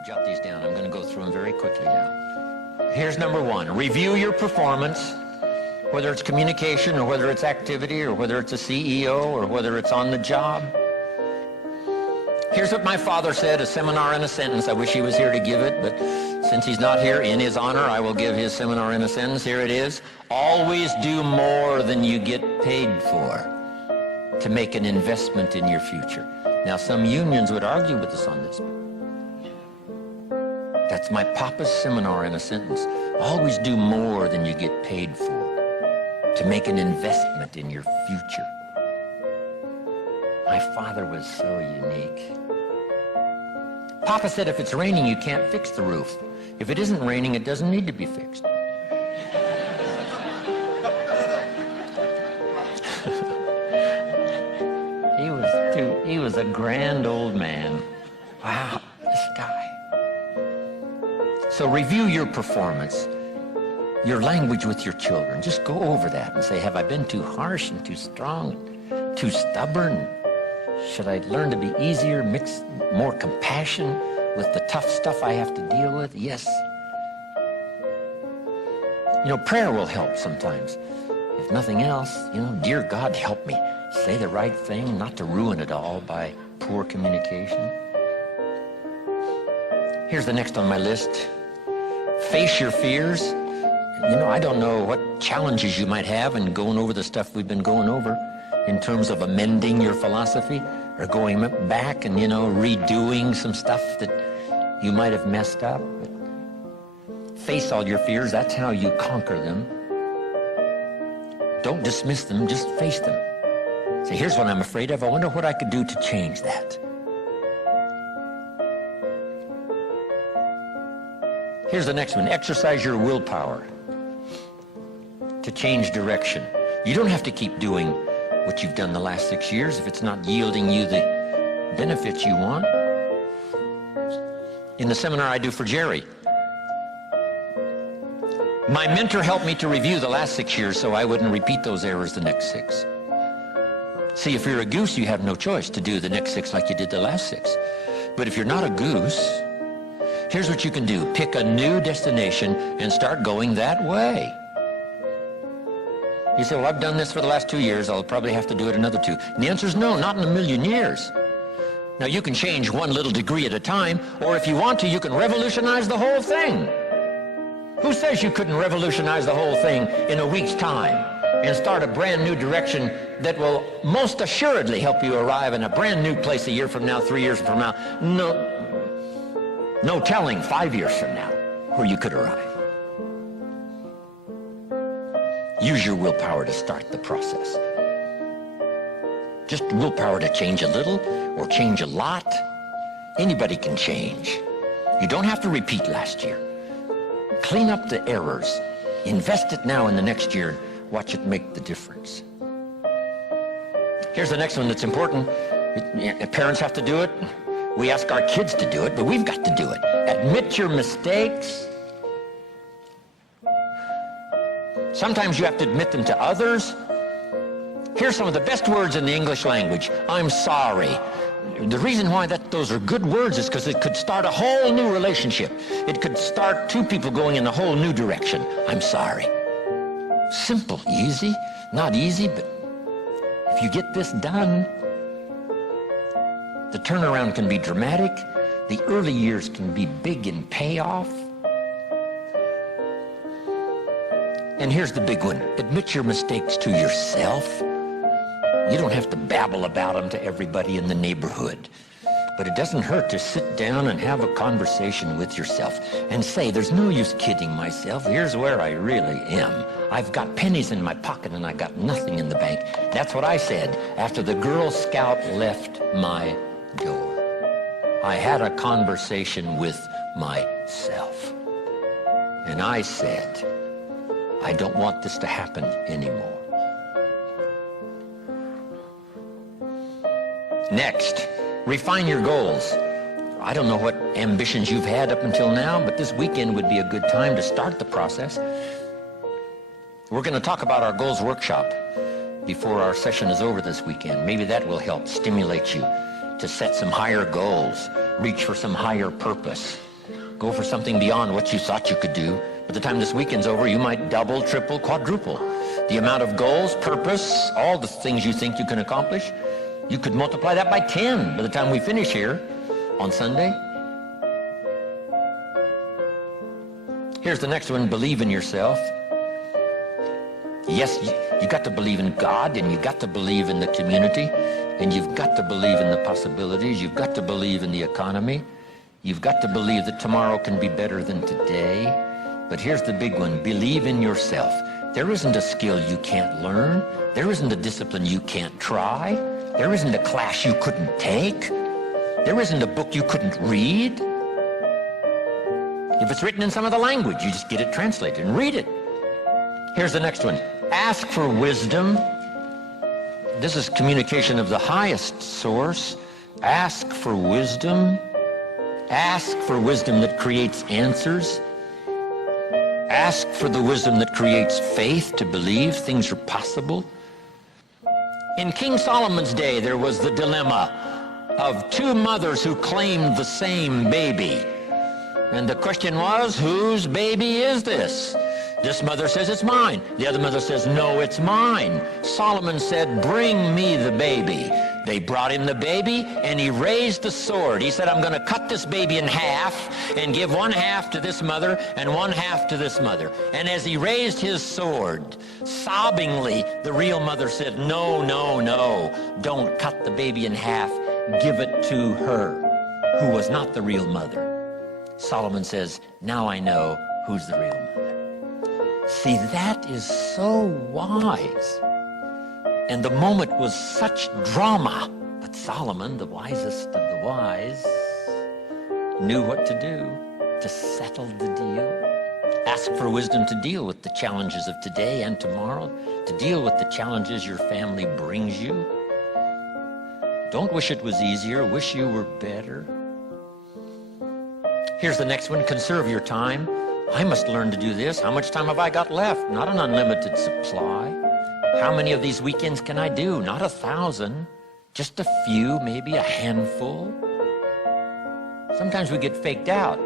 you jot these down. I'm going to go through them very quickly now. Here's number one. Review your performance, whether it's communication or whether it's activity or whether it's a CEO or whether it's on the job. Here's what my father said, a seminar in a sentence. I wish he was here to give it, but since he's not here, in his honor, I will give his seminar in a sentence. Here it is. Always do more than you get paid for to make an investment in your future. Now, some unions would argue with us on this. That's my papa's seminar in a sentence. Always do more than you get paid for to make an investment in your future. My father was so unique. Papa said if it's raining, you can't fix the roof. If it isn't raining, it doesn't need to be fixed. He was a grand old man. Wow, this guy. So review your performance, your language with your children. Just go over that and say, have I been too harsh and too strong, and too stubborn? Should I learn to be easier, mix more compassion with the tough stuff I have to deal with? Yes. You know, prayer will help sometimes. If nothing else, dear God, help me say the right thing, not to ruin it all by poor communication. Here's the next on my list. Face your fears. I don't know what challenges you might have in going over the stuff we've been going over in terms of amending your philosophy or going back and, redoing some stuff that you might have messed up. Face all your fears. That's how you conquer them. Don't dismiss them, just face them. Say, here's what I'm afraid of. I wonder what I could do to change that. Here's the next one. Exercise your willpower to change direction. You don't have to keep doing what you've done the last 6 years if it's not yielding you the benefits you want. In the seminar I do for Jerry, my mentor helped me to review the last 6 years so I wouldn't repeat those errors the next 6. See, if you're a goose, you have no choice to do the next 6 like you did the last 6. But if you're not a goose, here's what you can do. Pick a new destination and start going that way. You say, well, I've done this for the last 2 years. I'll probably have to do it another 2. And the answer is no, not in a million years. Now, you can change one little degree at a time, or if you want to, you can revolutionize the whole thing. Who says you couldn't revolutionize the whole thing in a week's time and start a brand new direction that will most assuredly help you arrive in a brand new place a year from now, 3 years from now? No telling 5 years from now where you could arrive. Use your willpower to start the process. Just willpower to change a little or change a lot. Anybody can change. You don't have to repeat last year. Clean up the errors. Invest it now in the next year. Watch it make the difference. Here's the next one that's important. Parents have to do it. We ask our kids to do it, but we've got to do it. Admit your mistakes. Sometimes you have to admit them to others. Here's some of the best words in the English language. I'm sorry. The reason why those are good words is because it could start a whole new relationship. It could start 2 people going in a whole new direction. I'm sorry. Simple, easy. Not easy, but if you get this done, the turnaround can be dramatic. The early years can be big in payoff. And here's the big one. Admit your mistakes to yourself. You don't have to babble about them to everybody in the neighborhood. But it doesn't hurt to sit down and have a conversation with yourself and say, there's no use kidding myself. Here's where I really am. I've got pennies in my pocket and I got nothing in the bank. That's what I said after the Girl Scout left my door. I had a conversation with myself. And I said, I don't want this to happen anymore. Next, refine your goals. I don't know what ambitions you've had up until now, but this weekend would be a good time to start the process. We're going to talk about our goals workshop before our session is over this weekend. Maybe that will help stimulate you to set some higher goals, reach for some higher purpose. Go for something beyond what you thought you could do. By the time this weekend's over, you might double, triple, quadruple the amount of goals, purpose, all the things you think you can accomplish. You could multiply that by 10 by the time we finish here on Sunday. Here's the next one, believe in yourself. Yes, you got to believe in God, and you got to believe in the community, and you've got to believe in the possibilities. You've got to believe in the economy. You've got to believe that tomorrow can be better than today. But here's the big one, believe in yourself. There isn't a skill you can't learn. There isn't a discipline you can't try. There isn't a class you couldn't take. There isn't a book you couldn't read. If it's written in some other language, you just get it translated and read it. Here's the next one. Ask for wisdom. This is communication of the highest source. Ask for wisdom. Ask for wisdom that creates answers. Ask for the wisdom that creates faith to believe things are possible. In King Solomon's day, there was the dilemma of two mothers who claimed the same baby. And the question was, whose baby is this? This mother says, it's mine. The other mother says, no, it's mine. Solomon said, bring me the baby. They brought him the baby, and he raised the sword. He said, I'm going to cut this baby in half and give one half to this mother and one half to this mother. And as he raised his sword, sobbingly, the real mother said, no, no, no, don't cut the baby in half. Give it to her, who was not the real mother. Solomon says, now I know who's the real mother. See, that is so wise. And the moment was such drama. But Solomon, the wisest of the wise, knew what to do to settle the deal. Ask for wisdom to deal with the challenges of today and tomorrow, to deal with the challenges your family brings you. Don't wish it was easier, wish you were better. Here's the next one, conserve your time. I must learn to do this. How much time have I got left? Not an unlimited supply. How many of these weekends can I do? Not 1,000, just a few, maybe a handful. Sometimes we get faked out.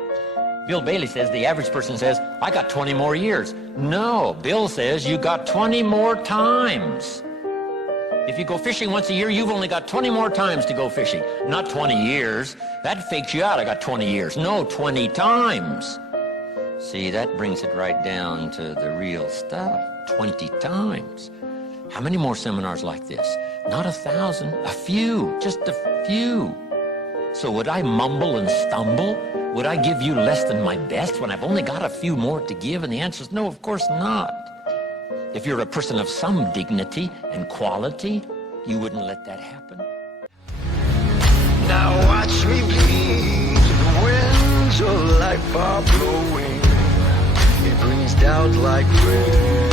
Bill Bailey says, the average person says, I got 20 more years. No, Bill says you got 20 more times. If you go fishing once a year, you've only got 20 more times to go fishing. Not 20 years. That fakes you out. I got 20 years. No, 20 times. See, that brings it right down to the real stuff. 20 times. How many more seminars like this? Not 1,000, a few, just a few. So would I mumble and stumble? Would I give you less than my best when I've only got a few more to give? And the answer is no, of course not. If you're a person of some dignity and quality, you wouldn't let that happen. Now watch me bleed. The winds of life are blowing. It brings doubt like rain.